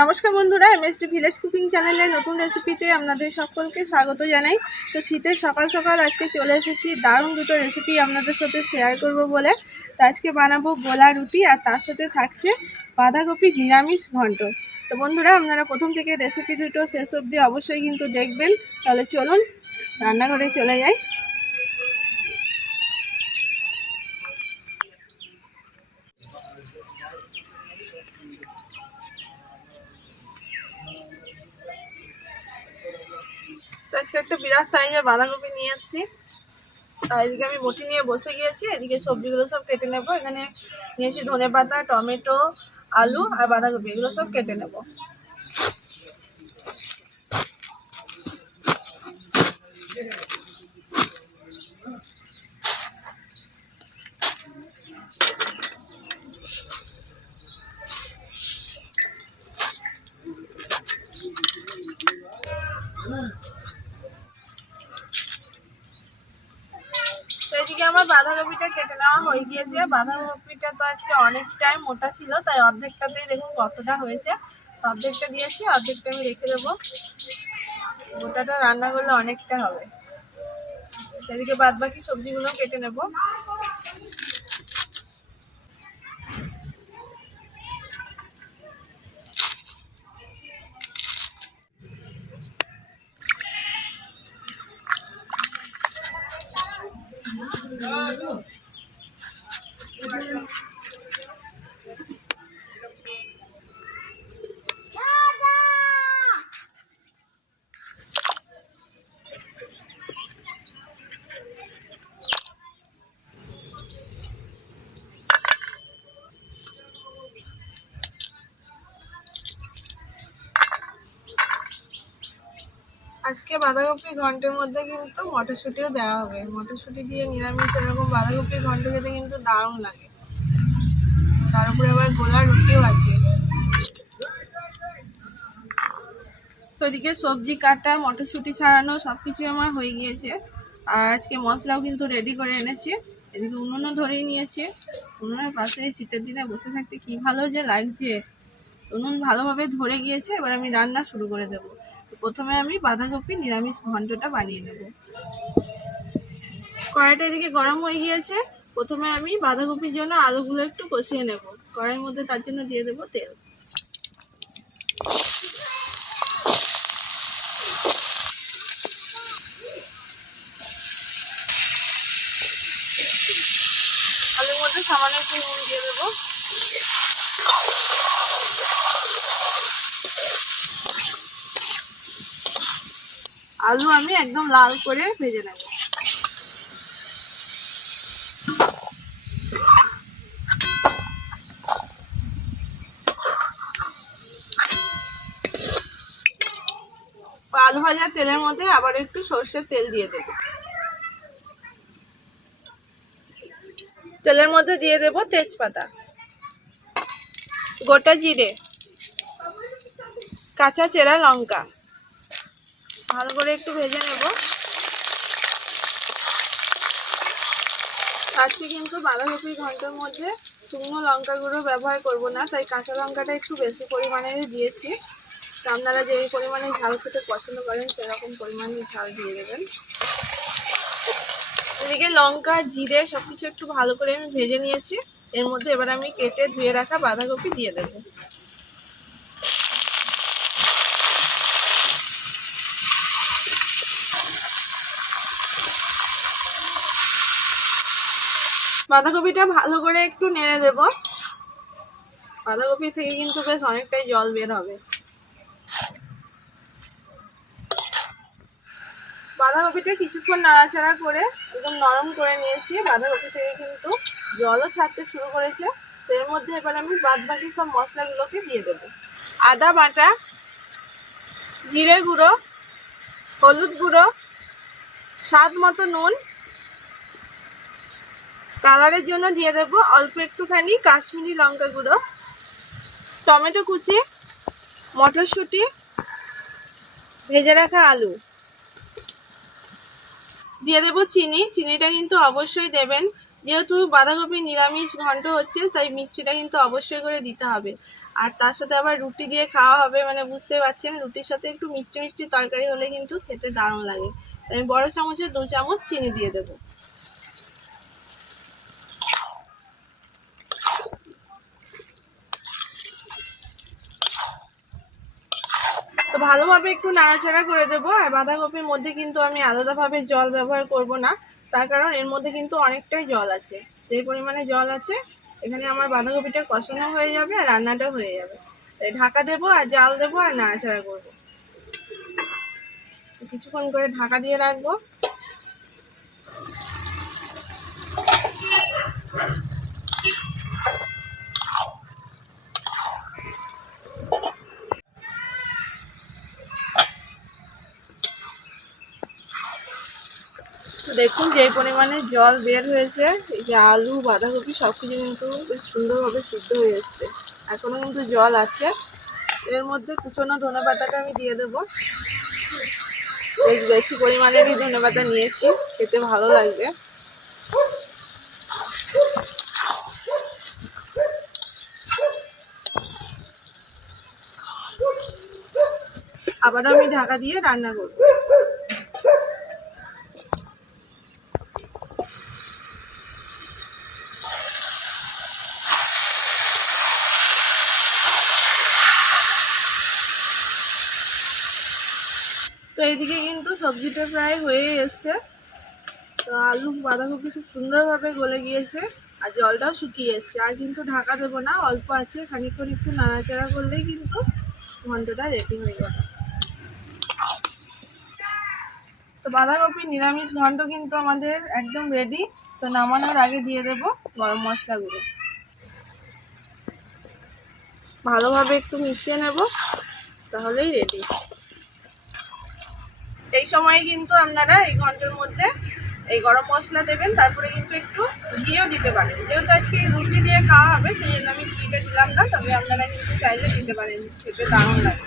নমস্কার বন্ধুরা MSD village cooking চ্যানেলের নতুন রেসিপিতে আপনাদের সকলকে স্বাগত জানাই। তো শীতের সকাল সকাল আজকে চলে এসেছি, দারুণ দুটো রেসিপি আপনাদের সাথে শেয়ার করব বলে। তো আজকে বানাবো গোলা রুটি আর তার সাথে থাকছে বাঁধাকপি নিরামিষ ঘন্ট। তো বন্ধুরা, আপনারা প্রথম থেকে রেসিপি দুটো শেষ অবধি অবশ্যই কিন্তু দেখবেন। তাহলে চলুন, রান্নাঘরে চলে যাই। সাইজের বাঁধাকপি নিয়ে এসেছি আর এদিকে আমি বটি নিয়ে বসে গিয়েছি। এদিকে সবজিগুলো সব কেটে নেব। এখানে নিয়েছি ধনে পাতা, টমেটো, আলু আর বাঁধাকপি, এগুলো সব কেটে নেব তো এদিকে আমার বাঁধাকপিটা কেটে নেওয়া হয়ে গিয়েছে। বাঁধাকপিটা তো আজকে অনেকটাই মোটা ছিল, তাই অর্ধেকটাতেই দেখুন কতটা হয়েছে। অর্ধেকটা দিয়েছি, অর্ধেকটা আমি রেখে দেবো। গোটাটা রান্না করলে অনেকটা হবে। এদিকে বাদ বাকি সবজিগুলো কেটে নেব আজকে বাঁধাকপি ঘন্টের মধ্যে কিন্তু মটরশুঁটিও দেওয়া হবে। মটরশুঁটি দিয়ে নিরামিষ এরকম বাঁধাকপি ঘন্ট খেতে কিন্তু দারুণ লাগে। তার উপরে আবার গোলা রুটিও আছে। তো এদিকে সবজি কাটা, মটরশুঁটি ছাড়ানো সব কিছু আমার হয়ে গিয়েছে। আর আজকে মশলাও কিন্তু রেডি করে এনেছি। এদিকে উনুনও ধরেই নিয়েছি। উনুনের পাশে শীতের দিনে বসে থাকতে কি ভালো যে লাগছে। উনুন ভালোভাবে ধরে গিয়েছে, এবার আমি রান্না শুরু করে দেব। প্রথমে আমি বাঁধাকপি নিরামিষ ঘন্টটা বানিয়ে নেব। কড়াইটা এদিকে গরম হয়ে গিয়েছে। প্রথমে আমি বাঁধাকপির জন্য আলুগুলো একটু কষিয়ে নেব। কড়াইয়ের মধ্যে তার জন্য দিয়ে দেবো তেল। আলুর মধ্যে সামান্য একটু নুন দিয়ে দেবো। আলু আমি একদম লাল করে ভেজে নেব। আলু ভাজা তেলের মধ্যে আবার একটু সর্ষের তেল দিয়ে দেবো। তেলের মধ্যে দিয়ে দেব তেজপাতা। গোটা জিরে, কাঁচা চেরা লঙ্কা। ভালো করে একটু ভেজে নেব। আজকে কিন্তু বাঁধাকপি ঘণ্টার মধ্যে শুকনো লঙ্কা গুঁড়ো ব্যবহার করব না, তাই কাঁচা লঙ্কাটা একটু বেশি পরিমাণে দিয়েছি। আপনারা যে পরিমাণে ঝাল খেতে পছন্দ করেন, সেরকম পরিমাণে ঝাল দিয়ে দেবেন। এদিকে লঙ্কা, জিরে সব কিছু একটু ভালো করে আমি ভেজে নিয়েছি। এর মধ্যে এবার আমি কেটে ধুয়ে রাখা বাঁধাকপি দিয়ে দেবো। বাঁধাকপিটা ভালো করে একটু নেড়ে দেব। বাঁধাকপি থেকে কিন্তু বেশ অনেকটাই জল বের হবে। বাঁধাকপিটা কিছুক্ষণ নাড়াচাড়া করে একদম নরম করে নিয়েছি। বাঁধাকপি থেকে কিন্তু জলও ছাড়তে শুরু করেছে। এর মধ্যে এবার আমি বাদ বাকি সব মশলাগুলোকে দিয়ে দেবো। আদা বাটা, জিরে গুঁড়ো, হলুদ গুঁড়ো, স্বাদ মতো নুন কালারের জন্য দিয়ে দেবো অল্প একটুখানি কাশ্মীরি লঙ্কা গুঁড়ো, টমেটো কুচি, মটরশুঁটি, ভেজে রাখা আলু। দিয়ে দেবো চিনি, চিনিটা কিন্তু অবশ্যই দেবেন। যেহেতু বাঁধাকপি নিরামিষ ঘন্ট হচ্ছে, তাই মিষ্টিটা কিন্তু অবশ্যই করে দিতে হবে। আর তার সাথে আবার রুটি দিয়ে খাওয়া হবে মানে বুঝতে পারছেন, রুটির সাথে একটু মিষ্টি মিষ্টি তরকারি হলে কিন্তু খেতে দারুণ লাগে। আমি বড় চামচে দু চামচ চিনি দিয়ে দেবো। ভালোভাবে একটু নাড়াচাড়া করে দেবো, আর বাঁধাকপির মধ্যে কিন্তু আমি আলাদাভাবে জল ব্যবহার করব না। তার কারণ এর মধ্যে কিন্তু অনেকটাই জল আছে। যে পরিমাণে জল আছে, এখানে আমার বাঁধাকপিটা কষানো হয়ে যাবে আর রান্নাটা হয়ে যাবে। তাই ঢাকা দেবো আর জাল দেবো আর নাড়াচাড়া করব। কিছুক্ষণ করে ঢাকা দিয়ে রাখব। দেখুন যে পরিমাণে জল বের হয়েছে, এই যে আলু, বাঁধাকপি সব কিছু কিন্তু বেশ সুন্দরভাবে সিদ্ধ হয়ে এসছে। এখনও কিন্তু জল আছে। এর মধ্যে কুচনো ধনে পাতাটা আমি দিয়ে দেবো। বেশ বেশি পরিমাণেরই ধনে পাতা নিয়েছি, খেতে ভালো লাগবে। আবারও আমি ঢাকা দিয়ে রান্না করব তো এইদিকে কিন্তু সবজিটা প্রায় হয়ে এসছে। তো আলু, বাঁধাকপি খুব সুন্দরভাবে গলে গিয়েছে আর জলটাও শুকিয়ে এসছে। আর কিন্তু ঢাকা দেবো না, অল্প আছে, খানিকক্ষণ একটু নাড়াচাড়া করলেই কিন্তু ঘন্টটা রেডি হয়ে যাবে। তো বাঁধাকপি, নিরামিষ ঘন্ট কিন্তু আমাদের একদম রেডি তো নামানোর আগে দিয়ে দেব গরম মশলাগুলো ভালোভাবে একটু মিশিয়ে নেব, তাহলেই রেডি এই সময় কিন্তু আপনারা এই ঘণ্টার মধ্যে এই গরম মশলা দেবেন, তারপরে কিন্তু একটু ঘিও দিতে পারেন। যেহেতু আজকে রুটি দিয়ে খাওয়া হবে, সেই জন্য আমি ঘিটা দিলাম না, তবে আপনারা কিন্তু চাইলে দিতে পারেন, খেতে দারুণ লাগে।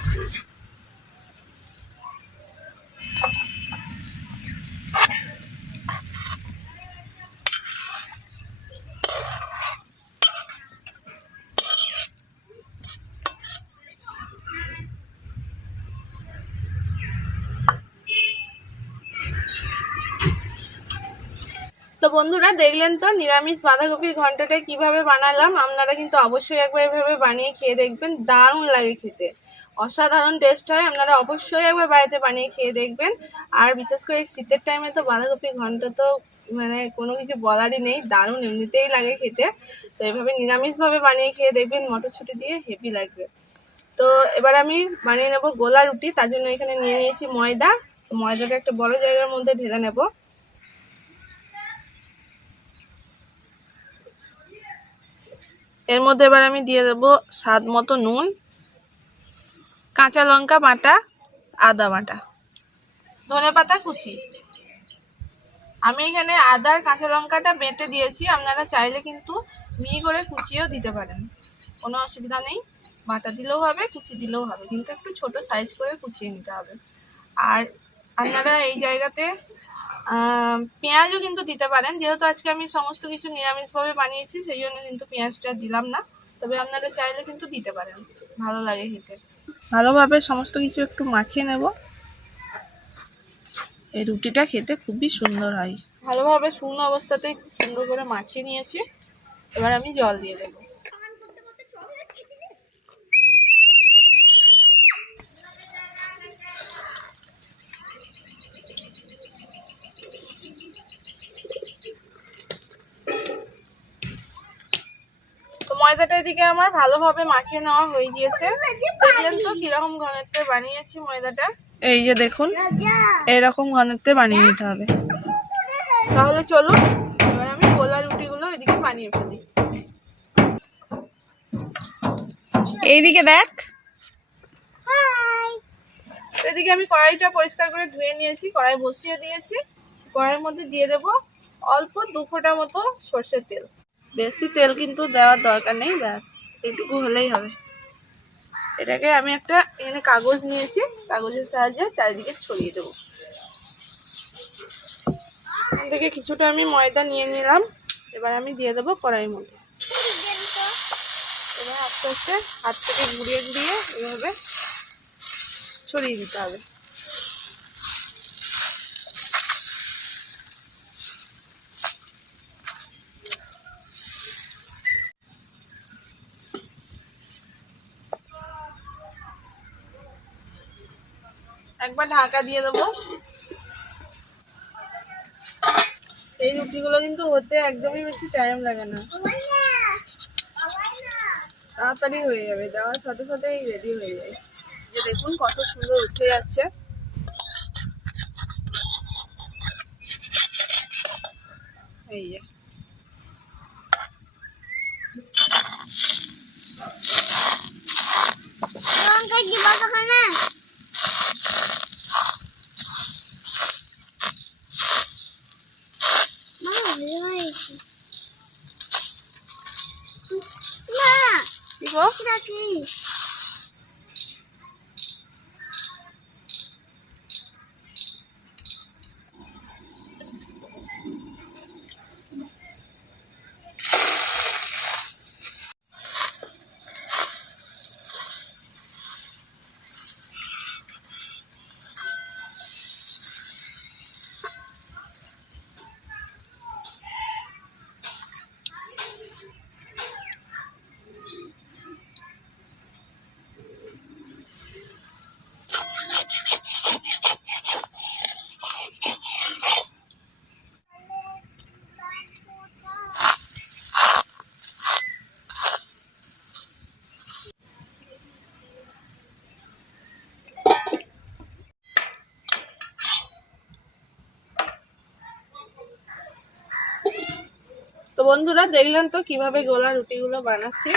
বন্ধুরা, দেখলেন তো নিরামিষ বাঁধাকপির ঘন্টটা কীভাবে বানালাম? আপনারা কিন্তু অবশ্যই একবার এভাবে বানিয়ে খেয়ে দেখবেন, দারুণ লাগে খেতে। অসাধারণ টেস্ট হয়, আপনারা অবশ্যই একবার বাড়িতে বানিয়ে খেয়ে দেখবেন। আর বিশেষ করে শীতের টাইমে তো বাঁধাকপি ঘন্ট তো মানে কোনো কিছু বলারই নেই, দারুণ এমনিতেই লাগে খেতে। তো এভাবে নিরামিষভাবে বানিয়ে খেয়ে দেখবেন, মটরশুঁটি দিয়ে হেভি লাগবে। তো এবার আমি বানিয়ে নেব গোলা রুটি, তার জন্য এখানে নিয়ে নিয়েছি ময়দা। ময়দাটা একটা বড় জায়গার মধ্যে ঢেলে নেব। এর মধ্যে এবার আমি দিয়ে দেবো স্বাদ মতো নুন, কাঁচা লঙ্কা বাটা, আদা বাটা। ধনে পাতা কুচি। আমি এখানে আদার কাঁচা লঙ্কাটা বেটে দিয়েছি, আপনারা চাইলে কিন্তু মিহি করে কুচিয়েও দিতে পারেন। কোনো অসুবিধা নেই, বাটা দিলেও হবে, কুচি দিলেও হবে, কিন্তু একটু ছোট সাইজ করে কুচিয়ে নিতে হবে। আর আপনারা এই জায়গাতে পেঁয়াজও কিন্তু দিতে পারেন। যেহেতু আজকে আমি সমস্ত কিছু নিরামিষভাবে বানিয়েছি সেই জন্য কিন্তু পেঁয়াজটা দিলাম না। তবে আপনারা চাইলে কিন্তু দিতে পারেন। ভালো লাগে খেতে। ভালোভাবে সমস্ত কিছু একটু মাখিয়ে নেব। এই রুটিটা খেতে খুবই সুন্দর হয়। ভালোভাবে শুকনো অবস্থাতেই সুন্দর করে মাখিয়ে নিয়েছি। এবার আমি জল দিয়ে দেবো। ময়দাটা এদিকে আমার ভালোভাবে মাখিয়ে নেওয়া হয়ে গিয়েছে। দেখলেন তো কীরকম ঘনত্বে বানিয়েছি ময়দাটা? এই যে দেখুন এইরকম ঘনত্বে বানিয়ে নিতে হবে। তাহলে চলুন এবার আমি গোলা রুটিগুলো এদিকে বানিয়ে ফেলি। এইদিকে দেখ। এদিকে আমি কড়াইটা পরিষ্কার করে ধুয়ে নিয়েছি কড়াই বসিয়ে দিয়েছি। কড়াইয়ের মধ্যে দিয়ে দেব অল্প দু ফোঁটা মতো সর্ষের তেল। বেশি তেল কিন্তু দেওয়ার দরকার নেই, ব্যাস, এইটুকু হলেই হবে। এটাকে আমি একটা এখানে কাগজ নিয়েছি, কাগজের সাহায্যে চারিদিকে ছড়িয়ে দেবো। এখান থেকে কিছুটা আমি ময়দা নিয়ে নিলাম, এবার আমি দিয়ে দেবো কড়াইয়ের মধ্যে। এবার আস্তে আস্তে হাত থেকে ঘুরিয়ে ঘুরিয়ে এভাবে ছড়িয়ে দিতে হবে। একবার ঢাকা দিয়ে দেবো। এই রুটিগুলো কিন্তু হতে একদমই বেশি টাইম লাগে না। তাড়াতাড়ি হয়ে যাবে, দেওয়ার সাথে সাথেই রেডি হয়ে যায়। যে দেখুন কত সুন্দর উঠে যাচ্ছে। এই যে। কি তো বন্ধুরা দেখলেন তো কীভাবে গোলা রুটিগুলো বানাচ্ছি।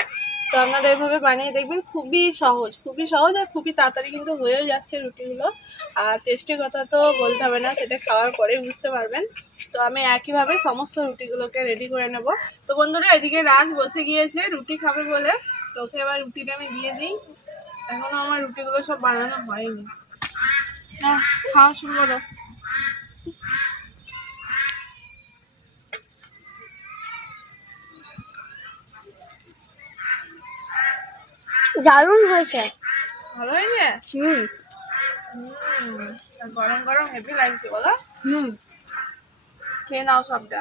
তো আপনারা এভাবে বানিয়ে দেখবেন, খুবই সহজ খুবই সহজ আর খুবই তাড়াতাড়ি কিন্তু হয়েও যাচ্ছে রুটিগুলো। আর টেস্টের কথা তো বলতে হবে না, সেটা খাওয়ার পরেই বুঝতে পারবেন। তো আমি একইভাবে সমস্ত রুটিগুলোকে রেডি করে নেব। তো বন্ধুরা এদিকে রাত বসে গিয়েছে, রুটি খাবে বলে। তো ওকে এবার রুটিটা আমি দিয়ে দিই। এখনও আমার রুটিগুলো সব বানানো হয়নি। না, খাওয়া শুরু করো। দারুণ হয়েছে। ভালো হয়েছে? হুম। গরম গরম হেভি লাগছে বলো। হুম। খেয়ে নাও সবটা।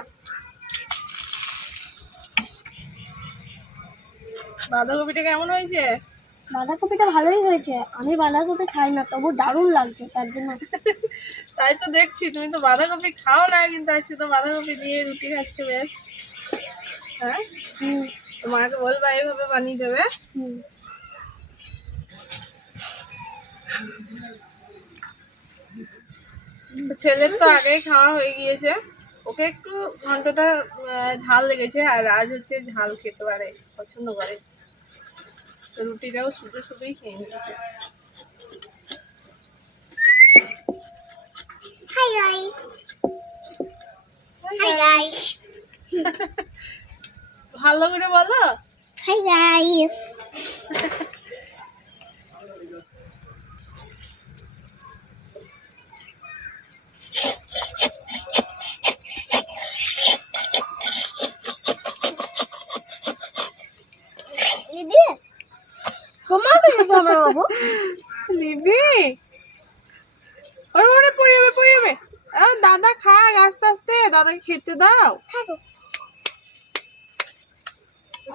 বাঁধাকপিটা কেমন হয়েছে? বাঁধাকপিটা ভালোই হয়েছে। আমি বাঁধাকপি খাই না তবু দারুণ লাগছে তার জন্য। তাই তো দেখছি তুমি তো বাঁধাকপি খাও না কিন্তু আজকে তো বাঁধাকপি দিয়ে রুটি খাচ্ছে বেশ। হ্যাঁ? মাকে বলবা এইভাবে বানিয়ে দেবে। হুম। ছেলের তো আগেই খাওয়া হয়ে গিয়েছে। ওকে একটু ঘন্টটা ঝাল লেগেছে আর রাজ হচ্ছে ঝাল খেতে পারে পছন্দ করে। রুটিটাও শুধু শুধুই খেয়ে নিয়েছে। ভালো করে বলো। হাই গাইস খাক আস্তে আস্তে দাদাকে খেতে দাও। থাকো।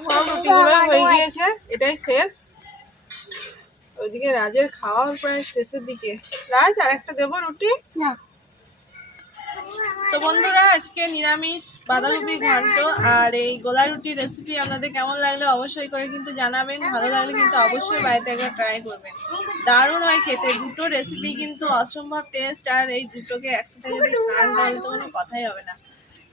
সব রুটিগুলো হয়ে গিয়েছে এটাই শেষ। ওইদিকে রাজের খাওয়া প্রায় শেষের দিকে। রাজ আর একটা দেবো রুটি? না। তো বন্ধুরা, আজকে নিরামিষ বাঁধাকপি ঘন্ট আর এই গোলা রুটির রেসিপি আপনাদের কেমন লাগলে অবশ্যই করে কিন্তু জানাবেন। ভালো লাগলে কিন্তু অবশ্যই বাড়িতে একবার ট্রাই করবেন। দারুণ হয় খেতে, দুটো রেসিপি কিন্তু অসম্ভব টেস্ট আর এই দুটোকে একসাথে যদি খান তাহলে তো কোনো কথাই হবে না।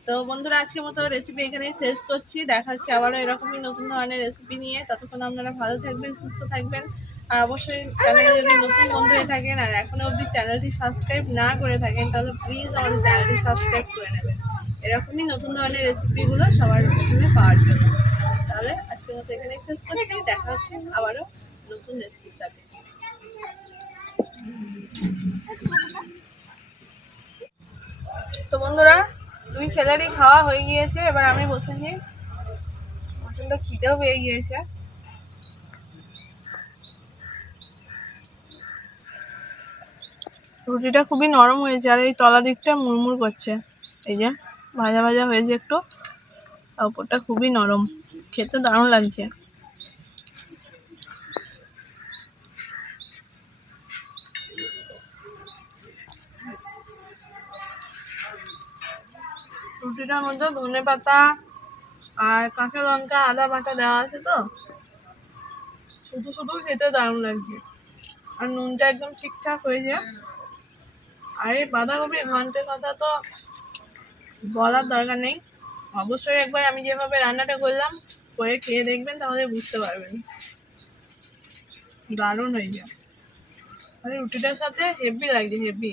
তো বন্ধুরা, আজকের মতো রেসিপি এখানেই শেষ করছি। দেখা হচ্ছে আবারও এরকমই নতুন ধরনের রেসিপি নিয়ে। ততক্ষণ আপনারা ভালো থাকবেন, সুস্থ থাকবেন। আর অবশ্যই চ্যানেলে যদি নতুন বন্ধু হয়ে থাকেন আর এখনও অবধি চ্যানেলটি সাবস্ক্রাইব না করে থাকেন তাহলে প্লিজ আমাদের চ্যানেলটি সাবস্ক্রাইব করে নেবেন। এরকমই নতুন ধরনের রেসিপিগুলো সবার প্রথমে পাওয়ার জন্য। তাহলে আজকের মতো এখানেই শেষ করছি দেখা হচ্ছে আবারও নতুন রেসিপির সাথে। তো বন্ধুরা দুই ছেলেরই খাওয়া হয়ে গিয়েছে এবার আমি বসেছি। প্রচণ্ড খিদেও পেয়ে গিয়েছে। রুটিটা খুবই নরম হয়েছে আর এই তলা দিকটা মুড়মুড় করছে। এই যে, ভাজা ভাজা হয়েছে একটু। আর ওপরটা খুবই নরম। খেতে দারুণ লাগছে। রুটিটার মধ্যে ধনে পাতা আর কাঁচা লঙ্কা, আদা বাটা দেওয়া আছে তো? শুধু শুধু খেতে দারুণ লাগছে। আর নুনটা একদম ঠিকঠাক হয়েছে। আর বাঁধাকপি ঘন্টের কথা তো বলার দরকার নেই। অবশ্যই একবার আমি যেভাবে রান্নাটা করলাম, করে খেয়ে দেখবেন, তাহলে বুঝতে পারবেন। দারুণ হয়ে যায়। আরে রুটিটার সাথে হেভি লাগছে হেভি